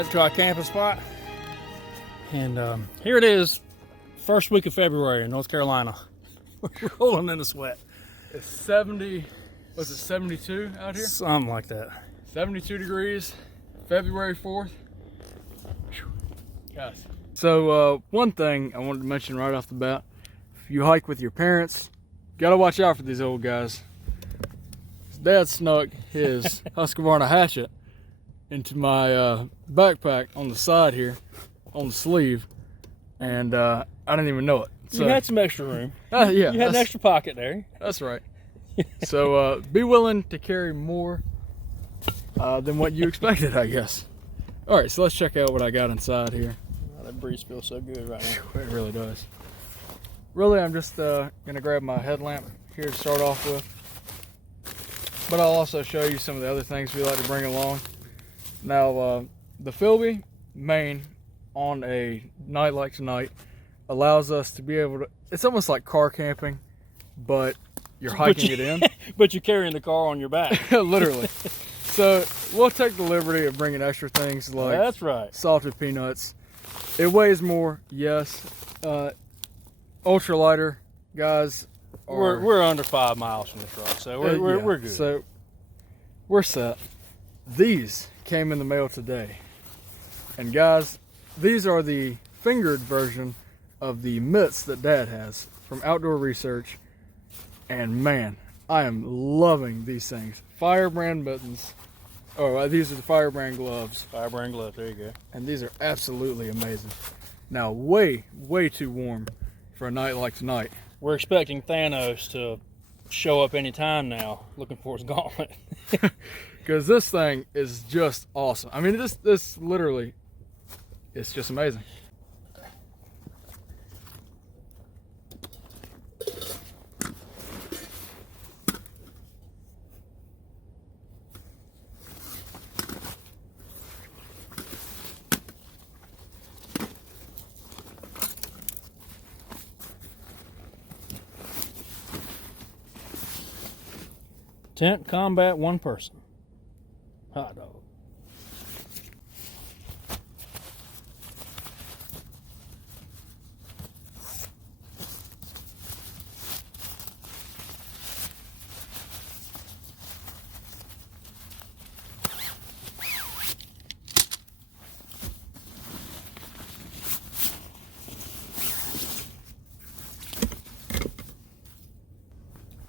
made it to our camping spot. And here it is, first week of February in North Carolina. We're rolling in the sweat. It's 70, what's it, 72 out here? Something like that. 72 degrees, February 4th. Guys. So one thing I wanted to mention right off the bat, if you hike with your parents, gotta watch out for these old guys. His dad snuck his Husqvarna hatchet into my backpack on the side here, on the sleeve, and I didn't even know it. So, you had some extra room. Yeah. You had an extra pocket there. That's right. So be willing to carry more than what you expected, I guess. All right, so let's check out what I got inside here. Oh, that breeze feels so good right now. It really does. Really, I'm just gonna grab my headlamp here to start off with, but I'll also show you some of the other things we like to bring along. Now, the Philby main on a night like tonight allows us to be able to, it's almost like car camping, but you're hiking it in. But you're carrying the car on your back. Literally. So we'll take the liberty of bringing extra things like that's right, salted peanuts. It weighs more, yes. Ultralighter guys are, we're under 5 miles from the truck, so we're good. So we're set. These came in the mail today, and guys, these are the fingered version of the mitts that Dad has from Outdoor Research, and man, I am loving these things. Firebrand mittens. Oh, these are the Firebrand gloves. Firebrand gloves, there you go. And these are absolutely amazing. Now, way too warm for a night like tonight. We're expecting Thanos to show up any time now, looking for his gauntlet. Because this thing is just awesome. I mean, this literally, it's just amazing. Tent combat, one person. Hot dog.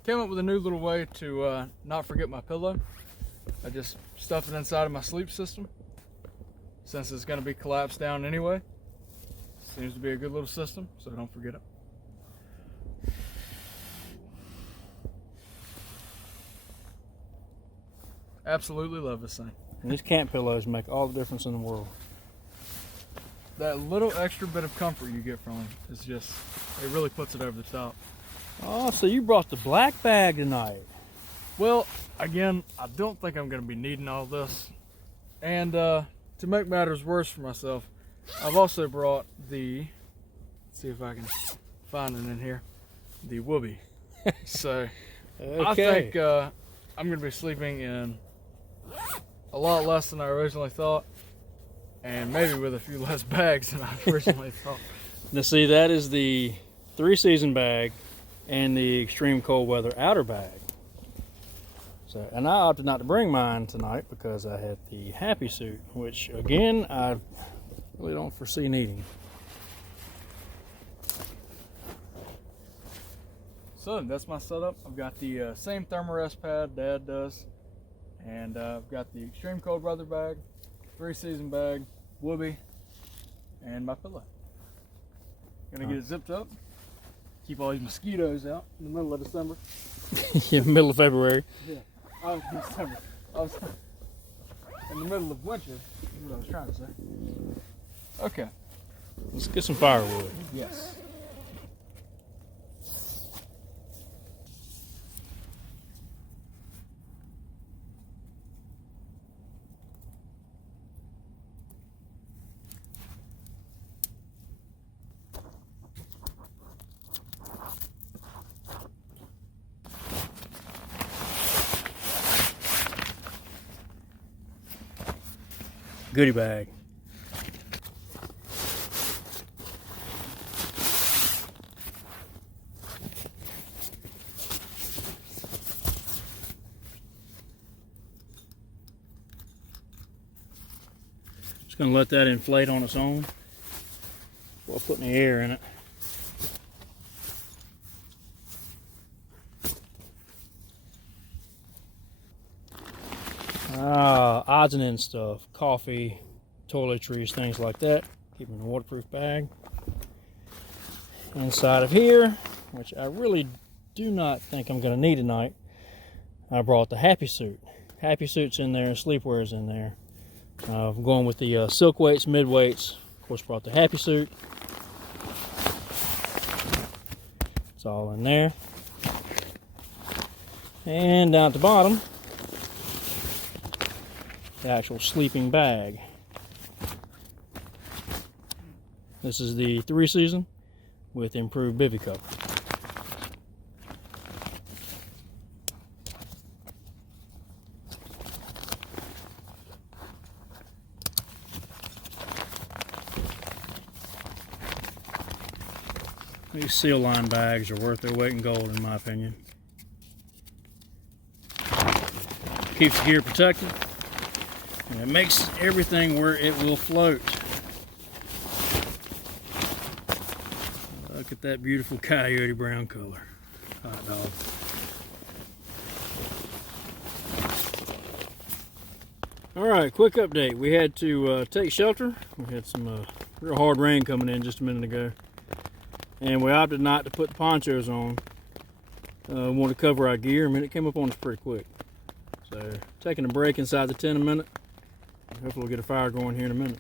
Came up with a new little way to not forget my pillow. I just stuff it inside of my sleep system. Since it's going to be collapsed down anyway, seems to be a good little system, so don't forget it. Absolutely love this thing. And these camp pillows make all the difference in the world. That little extra bit of comfort you get from them is just, it really puts it over the top. Oh, so you brought the black bag tonight. Well, again, I don't think I'm going to be needing all this. And to make matters worse for myself, I've also brought the, let's see if I can find it in here, the whoopee. So okay. I think I'm going to be sleeping in a lot less than I originally thought, and maybe with a few less bags than I originally thought. Now see, that is the 3-season bag and the extreme cold weather outer bag. So, and I opted not to bring mine tonight because I had the happy suit, which again, I really don't foresee needing. So that's my setup. I've got the same thermarest pad Dad does, and I've got the extreme cold weather bag, 3-season bag, whoopee, and my pillow. Gonna get it zipped up. Keep all these mosquitoes out in the middle of December. Yeah, middle of February. Yeah. Oh, December. I was in the middle of winter, is what I was trying to say. Okay. Let's get some firewood. Yes. Goodie bag. gonna let that inflate on its own while putting the air in it. Odds and ends stuff, coffee, toiletries, things like that. Keep them in a waterproof bag. Inside of here, which I really do not think I'm going to need tonight, I brought the happy suit. Happy suit's in there, sleepwear's in there. I'm going with the silk weights, mid weights. Of course, brought the happy suit. It's all in there. And down at the bottom, the actual sleeping bag. This is the 3 season with improved bivy cover. These seal line bags are worth their weight in gold, in my opinion. Keeps the gear protected, and it makes everything where it will float. Look at that beautiful coyote brown color. Hot dog. Alright, quick update. We had to take shelter. We had some real hard rain coming in just a minute ago. And we opted not to put the ponchos on. We wanted to cover our gear. I mean, it came up on us pretty quick. So, taking a break inside the tent a minute. Hopefully we'll get a fire going here in a minute.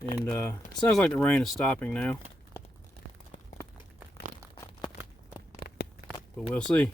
And it sounds like the rain is stopping now. But we'll see.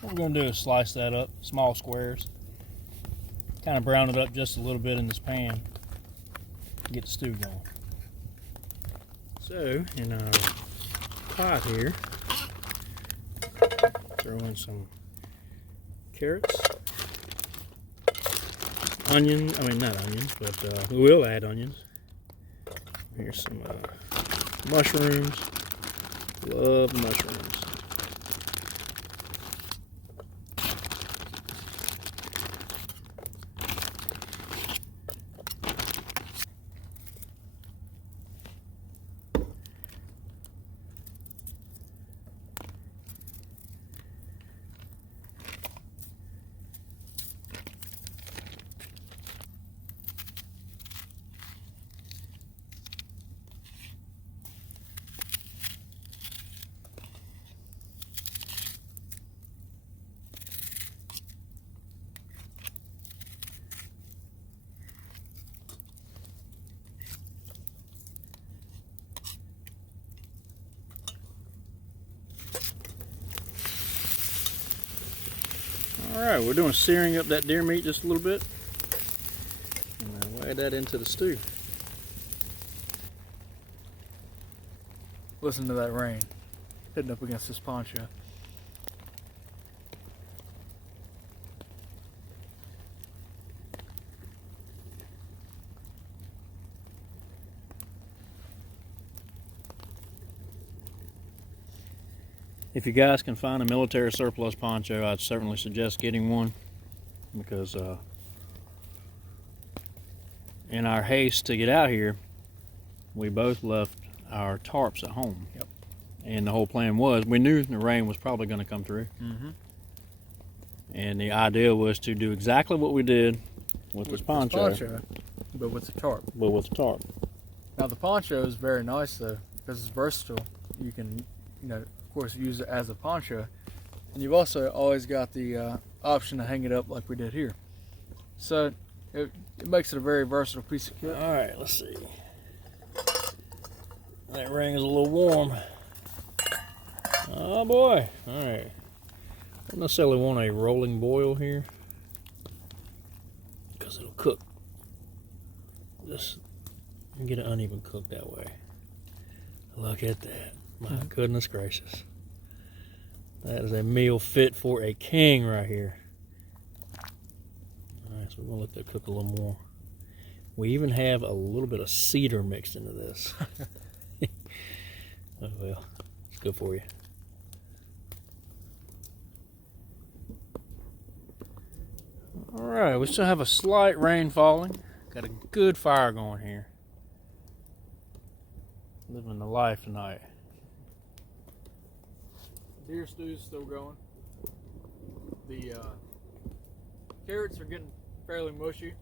What we're going to do is slice that up, small squares. Kind of brown it up just a little bit in this pan. Get the stew going. So, in our pot here, throw in some carrots, onions, not onions, but we will add onions. Here's some mushrooms. Love mushrooms. Alright, we're doing searing up that deer meat just a little bit. And we'll add that into the stew. Listen to that rain hitting up against this poncho. If you guys can find a military surplus poncho, I'd certainly suggest getting one, because in our haste to get out here, we both left our tarps at home. Yep. And the whole plan was, we knew the rain was probably going to come through. Mm-hmm. And the idea was to do exactly what we did with this poncho. But with the tarp. But with the tarp. Now the poncho is very nice though, because it's versatile. You can, of course, use it as a poncho, and you've also always got the option to hang it up like we did here. So it makes it a very versatile piece of kit. All right, let's see. That ring is a little warm. Oh boy! All right. Don't necessarily want a rolling boil here, because it'll cook. Just get an uneven cook that way. Look at that. My goodness gracious. That is a meal fit for a king right here. All right, so we're gonna let that cook a little more. We even have a little bit of cedar mixed into this. Oh well, it's good for you. All right, we still have a slight rain falling. Got a good fire going here. Living the life tonight. Deer stew's still going. The carrots are getting fairly mushy,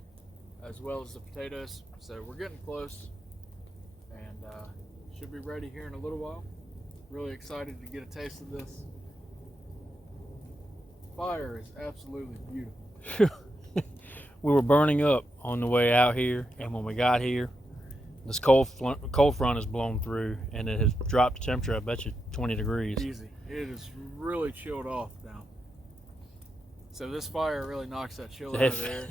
as well as the potatoes. So we're getting close, and should be ready here in a little while. Really excited to get a taste of this. Fire is absolutely beautiful. We were burning up on the way out here, and when we got here, this cold front has blown through, and it has dropped the temperature, I bet you, 20 degrees. Easy. It is really chilled off now. So this fire really knocks that chill out of the air.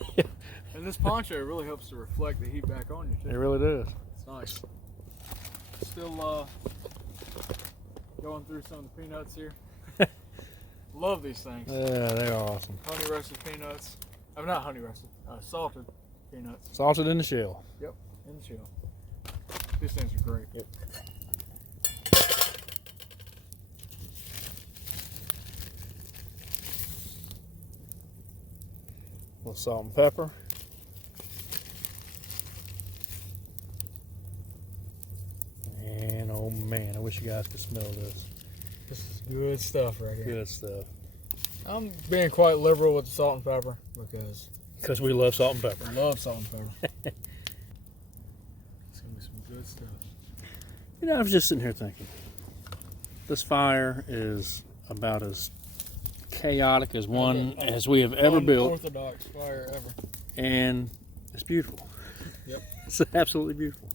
And this poncho really helps to reflect the heat back on you too. It really does. It's nice. Still going through some of the peanuts here. Love these things. Yeah, they are awesome. Honey roasted peanuts. I'm not honey roasted. Salted peanuts. Salted in the shell. Yep, in the shell. These things are great. Yep. A little salt and pepper. And oh man, I wish you guys could smell this. This is good stuff right here. Good stuff. I'm being quite liberal with the salt and pepper because we love salt and pepper. I love salt and pepper. It's gonna be some good stuff. You know, I was just sitting here thinking, this fire is about as chaotic as one as we have ever built. Orthodox fire ever. And it's beautiful. Yep. It's absolutely beautiful.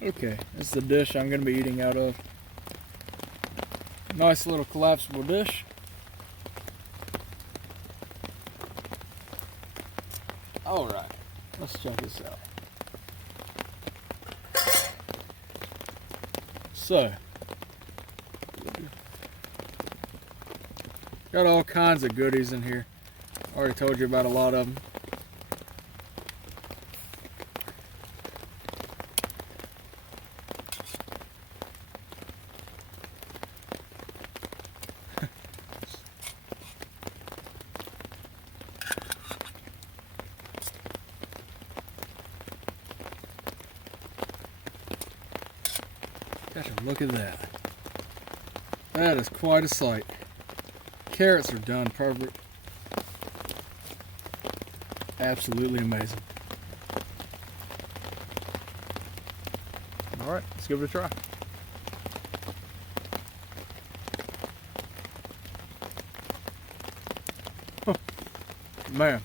Okay, this is the dish I'm going to be eating out of. Nice little collapsible dish. Alright, let's check this out. So, got all kinds of goodies in here. Already told you about a lot of them. Gosh, look at that. That is quite a sight. Carrots are done perfect. Absolutely amazing. All right, let's give it a try. Oh, man,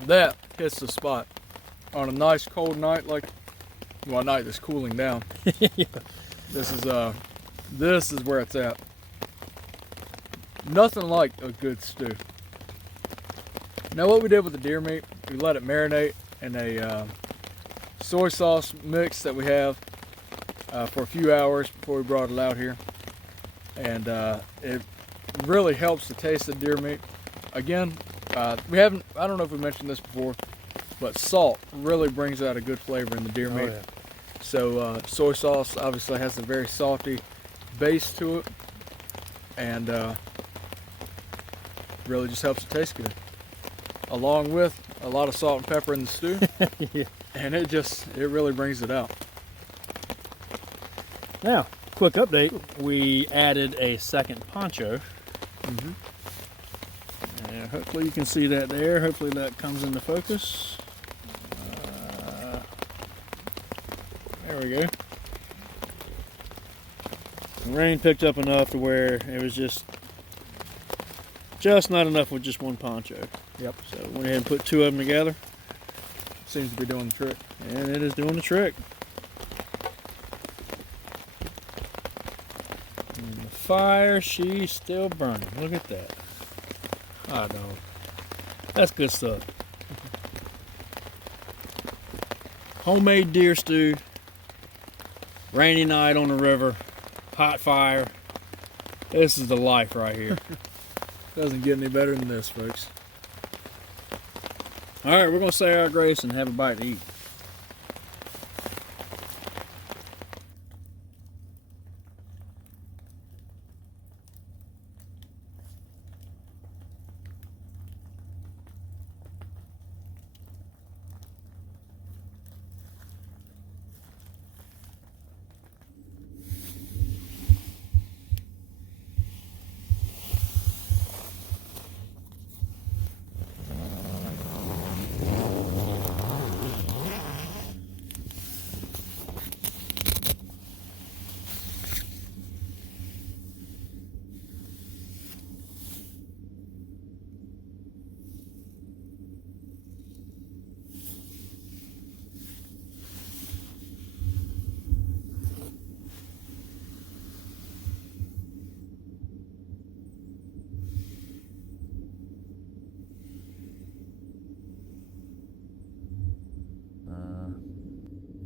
that hits the spot on a nice cold night like. Well, night that's cooling down. Yeah. This is where it's at. Nothing like a good stew. Now, what we did with the deer meat, we let it marinate in a soy sauce mix that we have for a few hours before we brought it out here, and it really helps the taste of deer meat. Again, we haven't. I don't know if we mentioned this before, but salt really brings out a good flavor in the deer meat. Oh, yeah. So soy sauce obviously has a very salty base to it, and really just helps it taste good. Along with a lot of salt and pepper in the stew, Yeah. and it really brings it out. Now, quick update. We added a second poncho. And hopefully you can see that there. Hopefully that comes into focus. There we go. The rain picked up enough to where it was just not enough with just one poncho. Yep. So went ahead and put two of them together, Seems to be doing the trick. and it is doing the trick. And the fire, she's still burning. Look at that. All right, dog. That's good stuff. Homemade deer stew. Rainy night on the river. Hot fire. This is the life right here. Doesn't get any better than this, folks. All right, we're going to say our grace and have a bite to eat.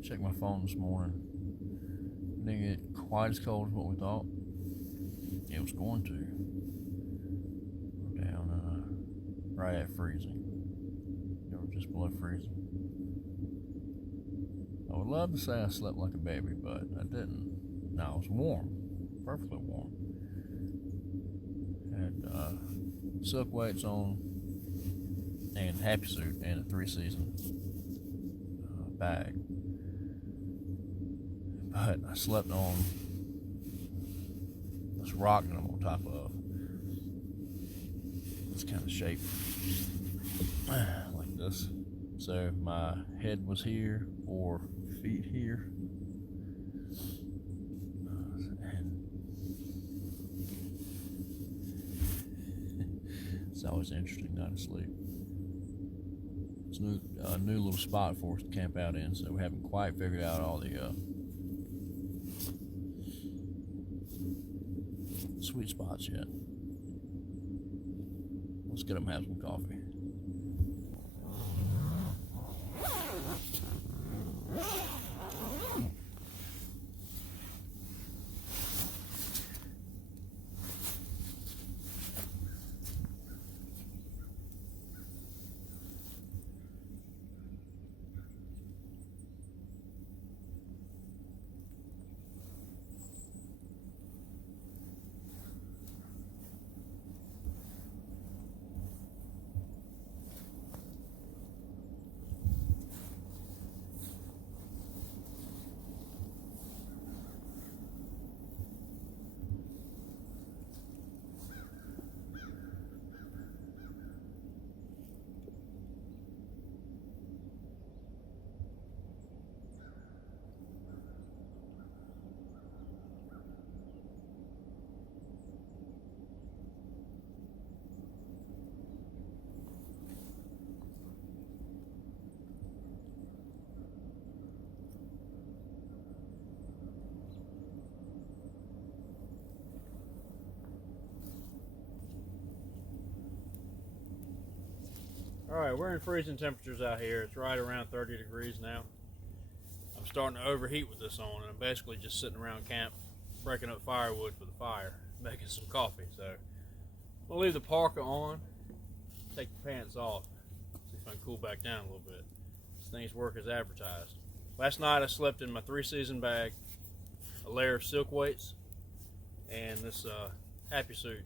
Checked my phone this morning. Didn't get quite as cold as what we thought it was going to. We're down right at freezing. They were just below freezing. I would love to say I slept like a baby, but I didn't. No, I was warm, perfectly warm. Had silk weights on and happy suit and a 3-season bag. But I slept on this rock that I'm on top of. This kind of shape, like this. So my head was here or feet here. And it's always an interesting night of sleep. It's a new little spot for us to camp out in, so we haven't quite figured out all the sweet spots yet. Let's get them have some coffee. All right, we're in freezing temperatures out here. It's right around 30 degrees now. I'm starting to overheat with this on, and I'm basically just sitting around camp, breaking up firewood for the fire, making some coffee. So I'm gonna leave the parka on, take the pants off, see if I can cool back down a little bit. These things work as advertised. Last night I slept in my 3-season bag, a layer of silk weights, and this happy suit,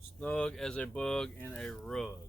snug as a bug in a rug.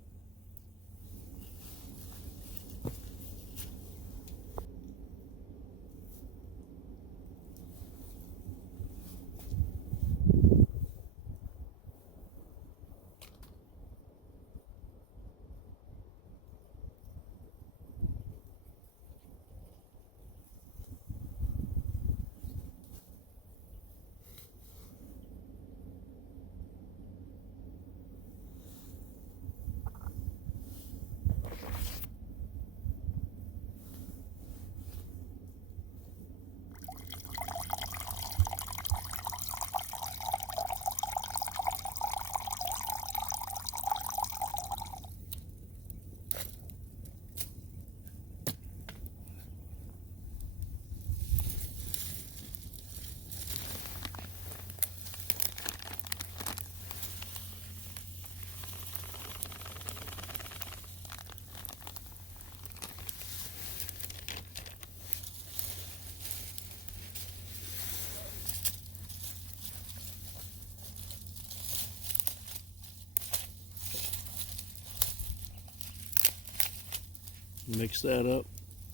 Mix that up,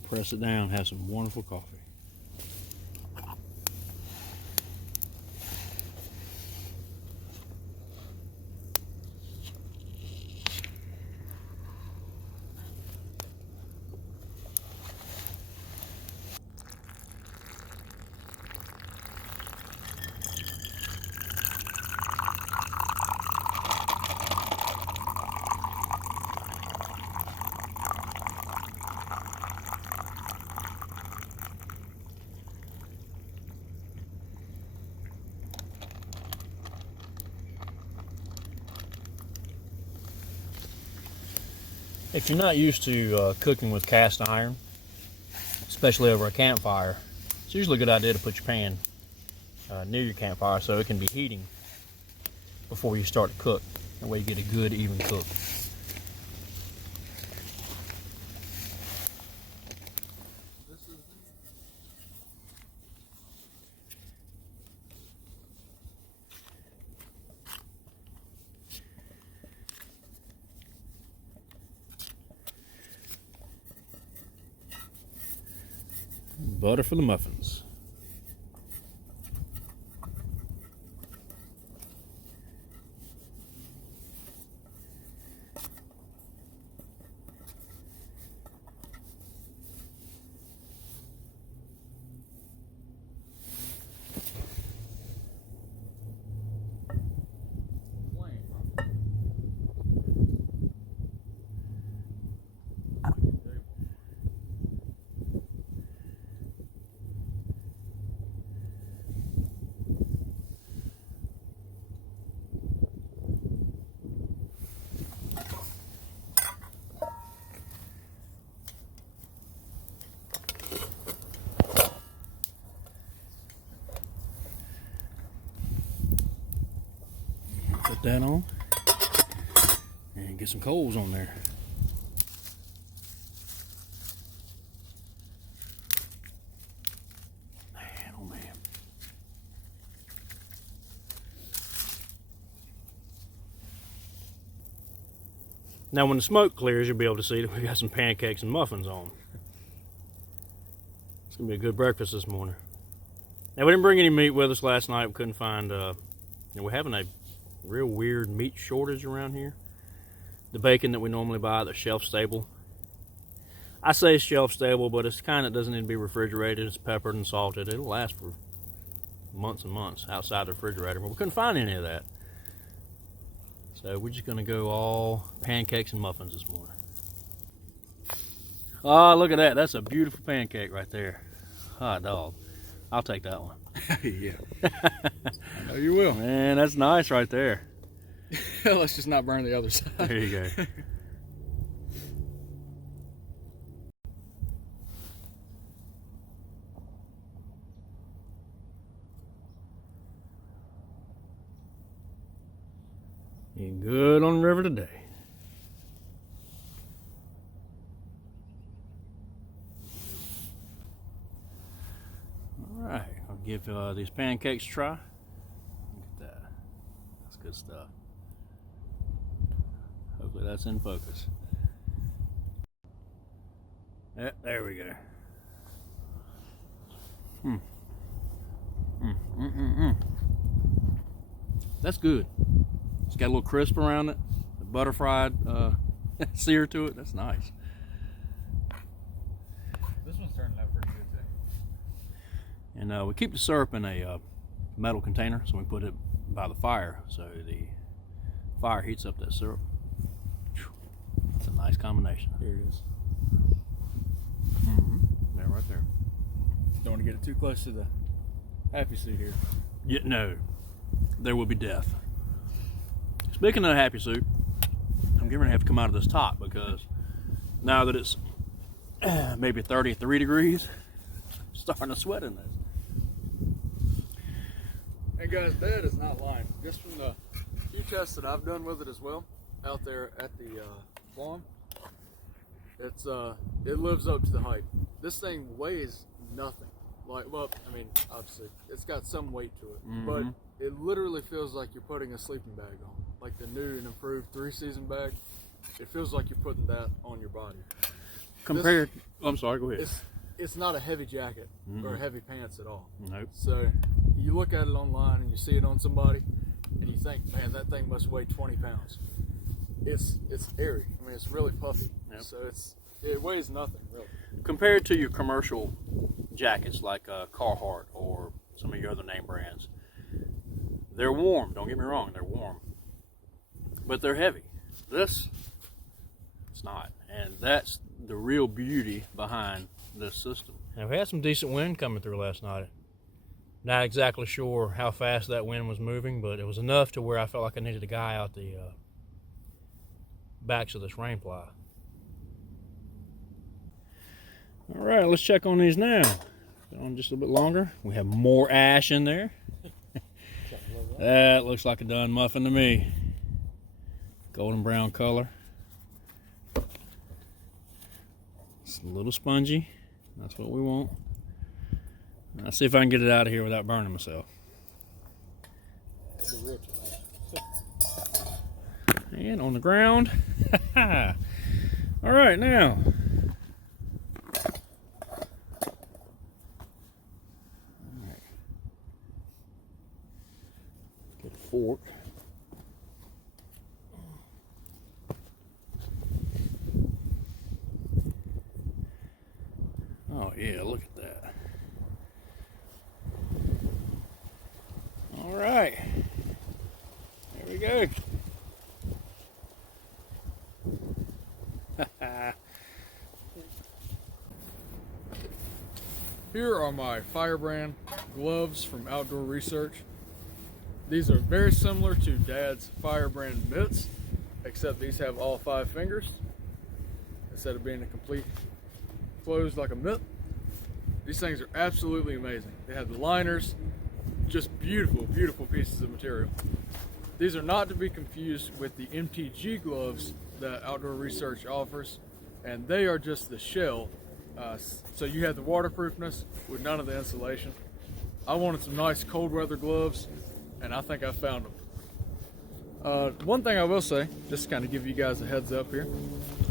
press it down, have some wonderful coffee. If you're not used to cooking with cast iron, especially over a campfire, it's usually a good idea to put your pan near your campfire so it can be heating before you start to cook. That way you get a good, even cook. Butter for the muffins. Put that on and get some coals on there. Man, oh man. Now when the smoke clears, you'll be able to see that we got some pancakes and muffins on. It's gonna be a good breakfast this morning. Now we didn't bring any meat with us last night. We couldn't find, we're having a real weird meat shortage around here. The bacon that we normally buy that's shelf stable. I say shelf stable, but it's kind of doesn't need to be refrigerated. It's peppered and salted. It'll last for months and months outside the refrigerator, but we couldn't find any of that. So we're just gonna go all pancakes and muffins this morning. Oh, look at that. That's a beautiful pancake right there. Hot dog. I'll take that one. Yeah. I know you will. Man, that's nice right there. Let's just not burn the other side. There you go. Eating good on the river today. All right, I'll give these pancakes a try. Look at that. That's good stuff. Hopefully that's in focus. Yeah, there we go. That's good. It's got a little crisp around it. The butter fried sear to it. That's nice. This one's turning out pretty good too. And we keep the syrup in a metal container, so we put it by the fire, so the fire heats up that syrup. It's a nice combination. Here it is. Yeah, right there. Don't want to get it too close to the happy seat here. Yeah, no, there will be death. Speaking of the happy soup, I'm going to have to come out of this top because now that it's maybe 33 degrees, I'm starting to sweat in this. And guys, Dad is not lying. Just from the few tests that I've done with it as well, out there at the farm, it lives up to the hype. This thing weighs nothing. Like, well, I mean, obviously, it's got some weight to it, but it literally feels like you're putting a sleeping bag on. Like the new and improved 3-season bag, it feels like you're putting that on your body. compared. I'm sorry. Go ahead. It's not a heavy jacket or heavy pants at all. Nope. So you look at it online and you see it on somebody, and you think, man, that thing must weigh 20 pounds. It's airy. I mean, it's really puffy. Yep. So it weighs nothing really. Compared to your commercial jackets like Carhartt or some of your other name brands, they're warm. Don't get me wrong, they're warm, but they're heavy. This, it's not, and that's the real beauty behind this system. Now, we had some decent wind coming through last night. Not exactly sure how fast that wind was moving, but it was enough to where I felt like I needed a guy out the backs of this rain ply. All right, let's check on these now. On just a little bit longer. We have more ash in there. That looks like a done muffin to me. Golden brown color. It's a little spongy. That's what we want. Let's see if I can get it out of here without burning myself. And on the ground. All right, now. Get a fork. Oh yeah, look at that. All right, there we go. Here are my Firebrand gloves from Outdoor Research. These are very similar to Dad's Firebrand mitts, except these have all 5 fingers instead of being a complete closed like a mitt. These things are absolutely amazing. They have the liners, just beautiful, beautiful pieces of material. These are not to be confused with the MTG gloves that Outdoor Research offers, and they are just the shell. So you have the waterproofness with none of the insulation. I wanted some nice cold weather gloves, and I think I found them. One thing I will say, just to kind of give you guys a heads up here,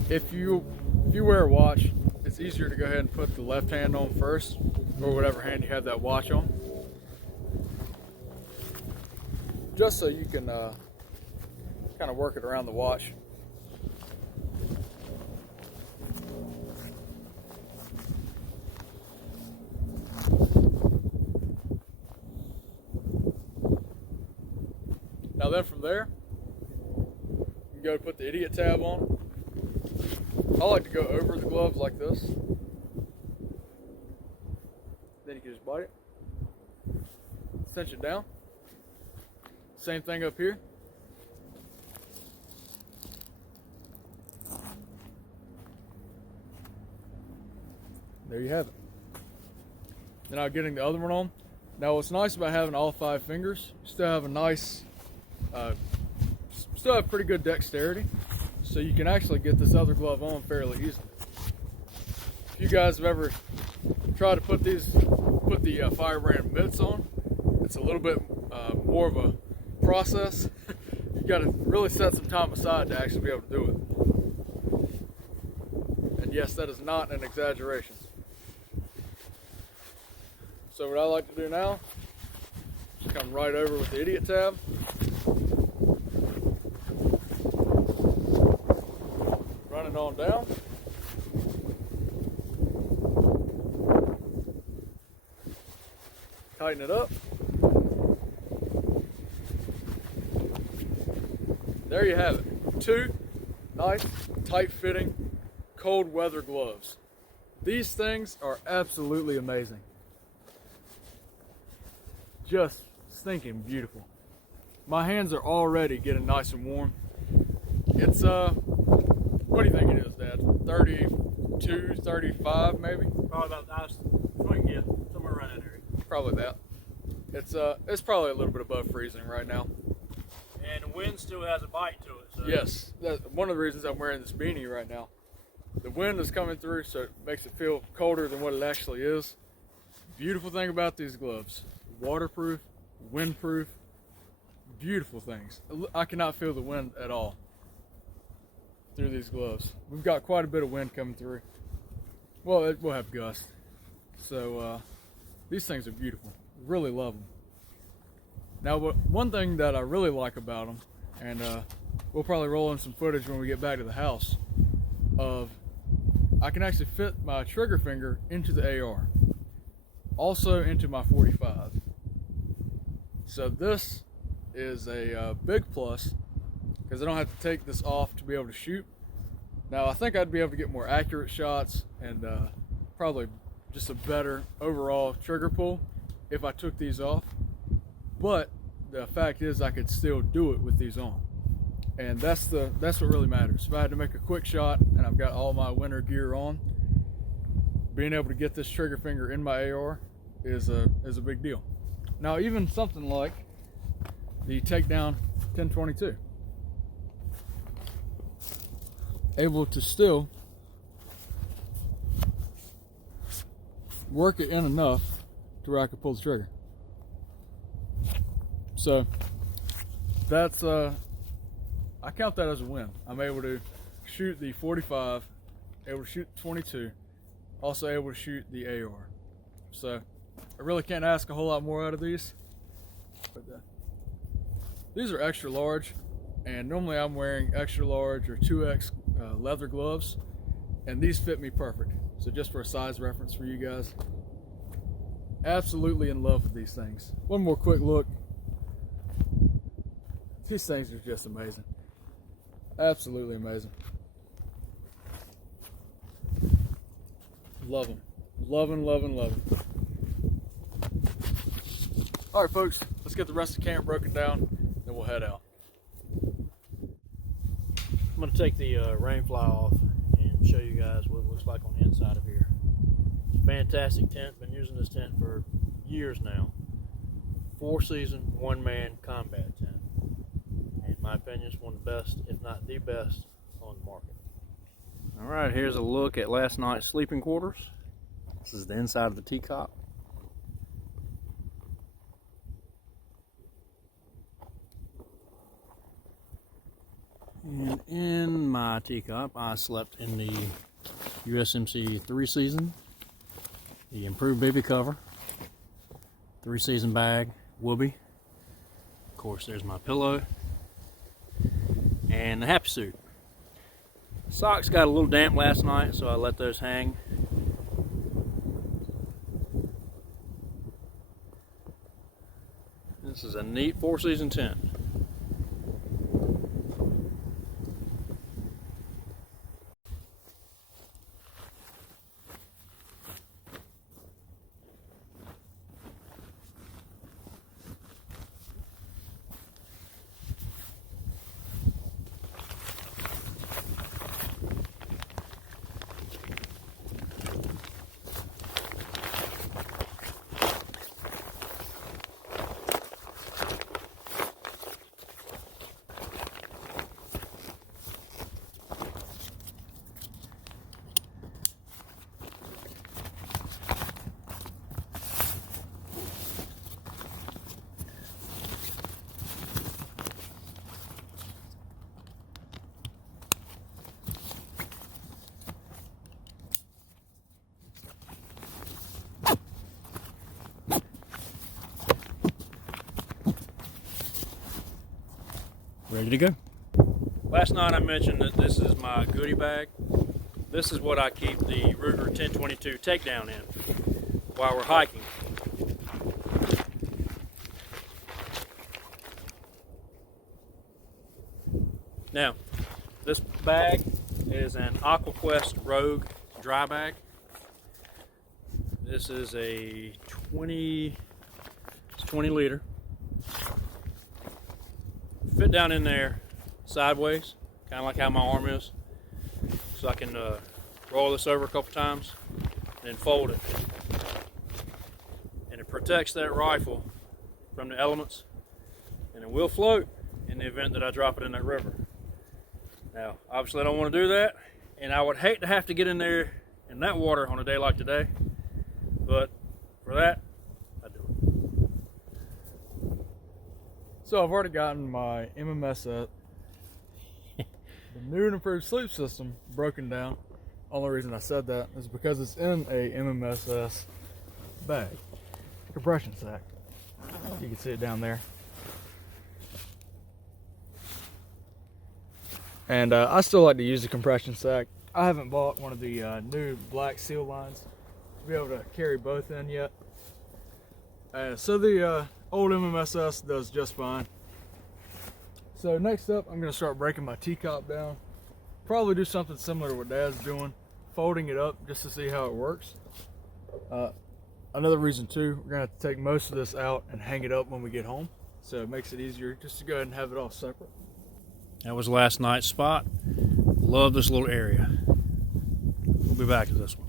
if you wear a watch, it's easier to go ahead and put the left hand on first, or whatever hand you have that watch on, just so you can kind of work it around the watch. Now then from there, you can go put the idiot tab on. I like to go over the gloves like this. Then you can just bite it. Cinch it down. Same thing up here. There you have it. Then I'm getting the other one on. Now what's nice about having all 5 fingers, you still have a nice, still have pretty good dexterity. So you can actually get this other glove on fairly easily. If you guys have ever tried to put the Firebrand mitts on, it's a little bit more of a process. You got to really set some time aside to actually be able to do it. And yes, that is not an exaggeration. So what I like to do now, just come right over with the idiot tab. Run it on down. Tighten it up. There you have it. 2 nice, tight-fitting, cold weather gloves. These things are absolutely amazing. Just stinking beautiful. My hands are already getting nice and warm. It's what do you think it is, Dad? 32, 35 maybe? Probably about somewhere around that area. Probably that. It's probably a little bit above freezing right now. And the wind still has a bite to it. So. Yes, that's one of the reasons I'm wearing this beanie right now. The wind is coming through, so it makes it feel colder than what it actually is. Beautiful thing about these gloves. Waterproof, windproof, beautiful things. I cannot feel the wind at all through these gloves. We've got quite a bit of wind coming through. Well, we'll have gust. So these things are beautiful. Really love them. Now, one thing that I really like about them, and we'll probably roll in some footage when we get back to the house, of I can actually fit my trigger finger into the AR, also into my 45. So this is a big plus because I don't have to take this off to be able to shoot. Now I think I'd be able to get more accurate shots and probably just a better overall trigger pull if I took these off. But the fact is I could still do it with these on. And that's what really matters. If I had to make a quick shot and I've got all my winter gear on, being able to get this trigger finger in my AR is a big deal. Now even something like the Takedown 1022, able to still work it in enough to where I could pull the trigger. So that's I count that as a win. I'm able to shoot the 45, able to shoot the 22, also able to shoot the AR. So I really can't ask a whole lot more out of these. But these are extra large, and normally I'm wearing extra large or 2X leather gloves, and these fit me perfect. So just for a size reference for you guys, absolutely in love with these things. One more quick look. These things are just amazing. Absolutely amazing. Love them. Loving. All right, folks, let's get the rest of the camp broken down, then we'll head out. I'm going to take the rain fly off and show you guys what it looks like on the inside of here. Fantastic tent. Been using this tent for years now. 4-season, one-man combat tent. In my opinion, it's one of the best, if not the best, on the market. All right, here's a look at last night's sleeping quarters. This is the inside of the TCOP. And in my TCOP, I slept in the USMC 3-season, the improved baby cover, 3-season bag, whoopee. Of course, there's my pillow and the happy suit. Socks got a little damp last night, so I let those hang. This is a neat 4-season tent. Ready to go. Last night I mentioned that this is my goodie bag. This is what I keep the Ruger 1022 takedown in while we're hiking. Now, this bag is an AquaQuest Rogue dry bag. This is a 20 liter. Fit down in there sideways, kind of like how my arm is, so I can roll this over a couple times, then fold it. And it protects that rifle from the elements, and it will float in the event that I drop it in that river. Now, obviously I don't want to do that, and I would hate to have to get in there in that water on a day like today, but for that, I do it. So I've already gotten my MMS set, the new and improved sleep system broken down. Only reason I said that is because it's in a MMSS bag, compression sack. You can see it down there. And I still like to use the compression sack. I haven't bought one of the new black seal lines to be able to carry both in yet. So the old MMSS does just fine. So next up, I'm gonna start breaking my TCOP down. Probably do something similar to what Dad's doing, folding it up just to see how it works. Another reason too, we're gonna have to take most of this out and hang it up when we get home. So it makes it easier just to go ahead and have it all separate. That was last night's spot. Love this little area. We'll be back to this one.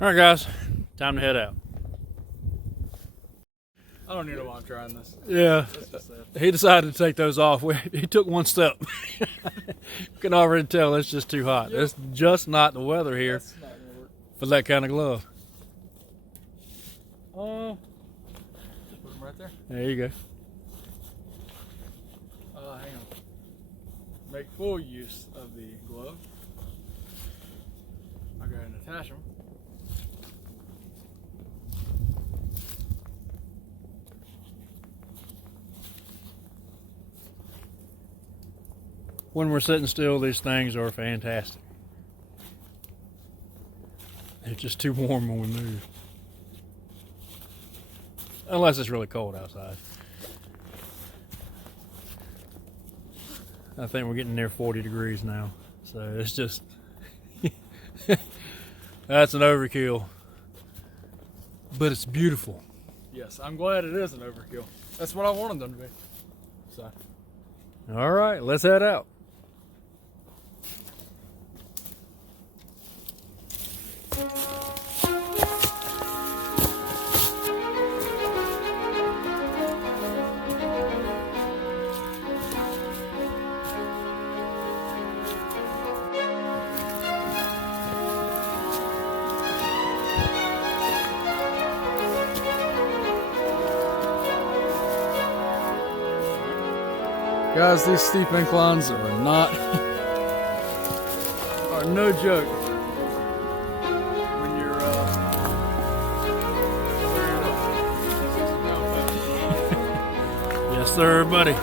All right, guys, time to head out. I don't even know why I'm trying this. Yeah, he decided to take those off. He took one step. Can already tell it's just too hot. Yep. It's just not the weather here That's not gonna work. for that kind of glove. Just put them right there. There you go. Hang on. Make full use of the glove. I'll go ahead and attach them. When we're sitting still, these things are fantastic. It's just too warm when we move. Unless it's really cold outside. I think we're getting near 40 degrees now. So it's just... That's an overkill. But it's beautiful. Yes, I'm glad it is an overkill. That's what I wanted them to be. So. All right, let's head out. Guys, these steep inclines are no joke when you're Yes, sir, buddy.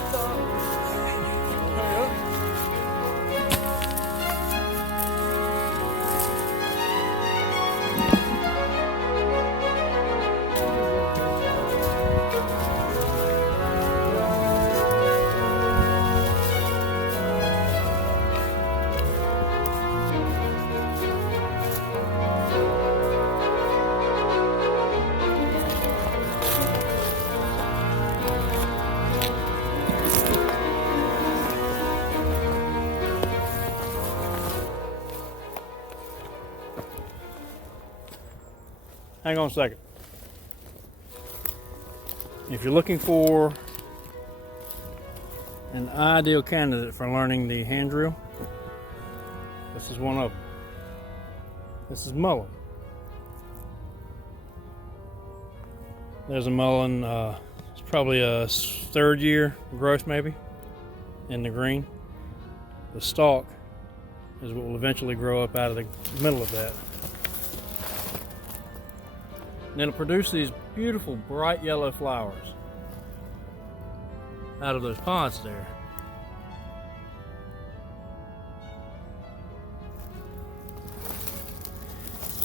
Hang on a second. If you're looking for an ideal candidate for learning the hand drill, this is one of them. This is mullen. There's a mullen, it's probably a third year growth maybe in the green. The stalk is what will eventually grow up out of the middle of that. And it'll produce these beautiful bright yellow flowers out of those pods there.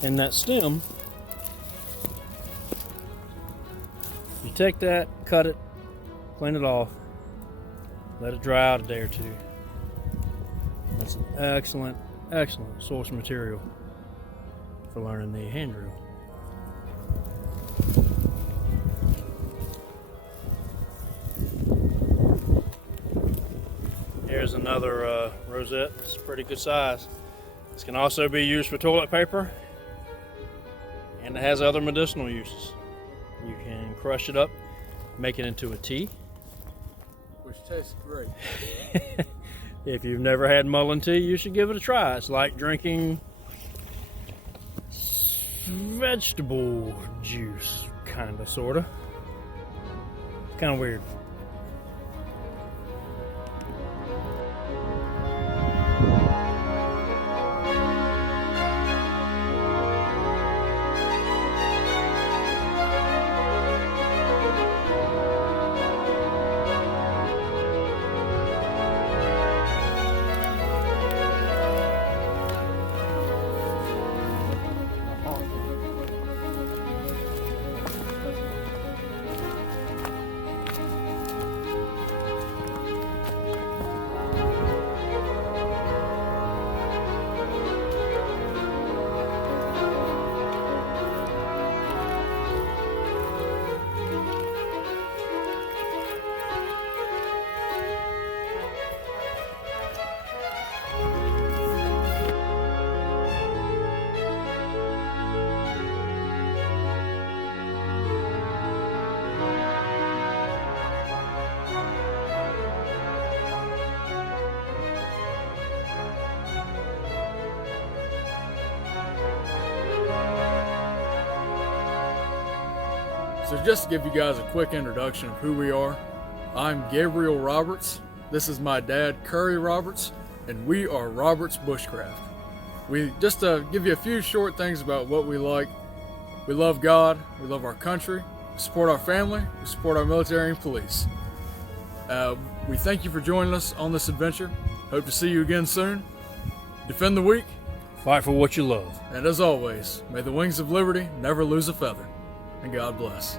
And that stem, you take that, cut it, clean it off, let it dry out a day or two. That's an excellent, excellent source material for learning the hand drill. Here's another rosette. It's a pretty good size. This can also be used for toilet paper, and it has other medicinal uses. You can crush it up, make it into a tea, which tastes great. If you've never had mullen tea, you should give it a try. It's like drinking vegetable juice, kinda, sorta. Kind of weird. So just to give you guys a quick introduction of who we are, I'm Gabriel Roberts. This is my dad, Curry Roberts, and we are Roberts Bushcraft. Just to give you a few short things about what we like. We love God, we love our country, we support our family, we support our military and police. We thank you for joining us on this adventure. Hope to see you again soon. Defend the weak. Fight for what you love. And as always, may the wings of liberty never lose a feather. And God bless.